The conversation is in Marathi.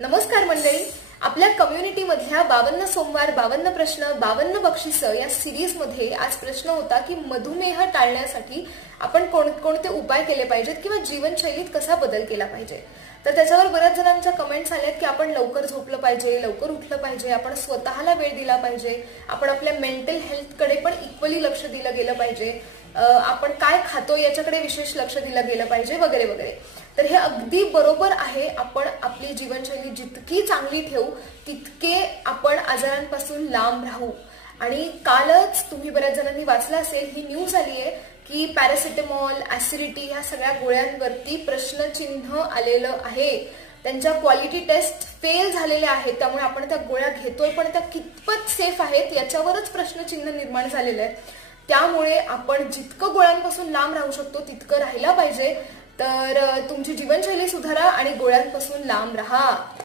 नमस्कार मंडळी, आपल्या कम्युनिटी मधल्या 52 सोमवार 52 प्रश्न 52 बक्षिस या सिरीज मध्ये आज प्रश्न होता की मधुमेह टाळण्यासाठी आपण कोणते उपाय केले पाहिजेत किंवा जीवनशैलीत कसा बदल केला पाहिजे। तर त्याच्यावर बऱ्याच जणांच्या कमेंट्स आल्यात की आपण लवकर झोपलं पाहिजे, लवकर उठलं पाहिजे, आपण स्वतःला वेळ दिला पाहिजे, आपण आपल्या मेंटल हेल्थ कडे पण इक्वली लक्ष दिलं गेलं पाहिजे, आपण काय खातो याच्याकडे विशेष लक्ष दिलं गेलं पाहिजे वगैरे वगैरे। तर हे अगदी बरोबर आहे। आपण आपली जीवनशैली जितकी चांगली ठेवू तितके आपण आजारांपासून लांब राहू। आणि कालच तुम्ही बऱ्याच जणांनी वाचलं असेल, ही न्यूज आली आहे की पॅरासिटामॉल, ऍसिडिटी ह्या सगळ्या गोळ्यांवरती प्रश्नचिन्ह आलेलं आहे। त्यांच्या क्वालिटी टेस्ट फेल झालेल्या आहेत, त्यामुळे आपण त्या गोळ्या घेतोय पण त्या कितपत सेफ आहेत याच्यावरच प्रश्नचिन्ह निर्माण झालेलं आहे। त्यामुळे आपण जितकं गोळ्यांपासून लांब राहू शकतो तितकं राहिला पाहिजे। तर तुमची जीवनशैली सुधारा आणि गोळ्यांपासून लांब राहा।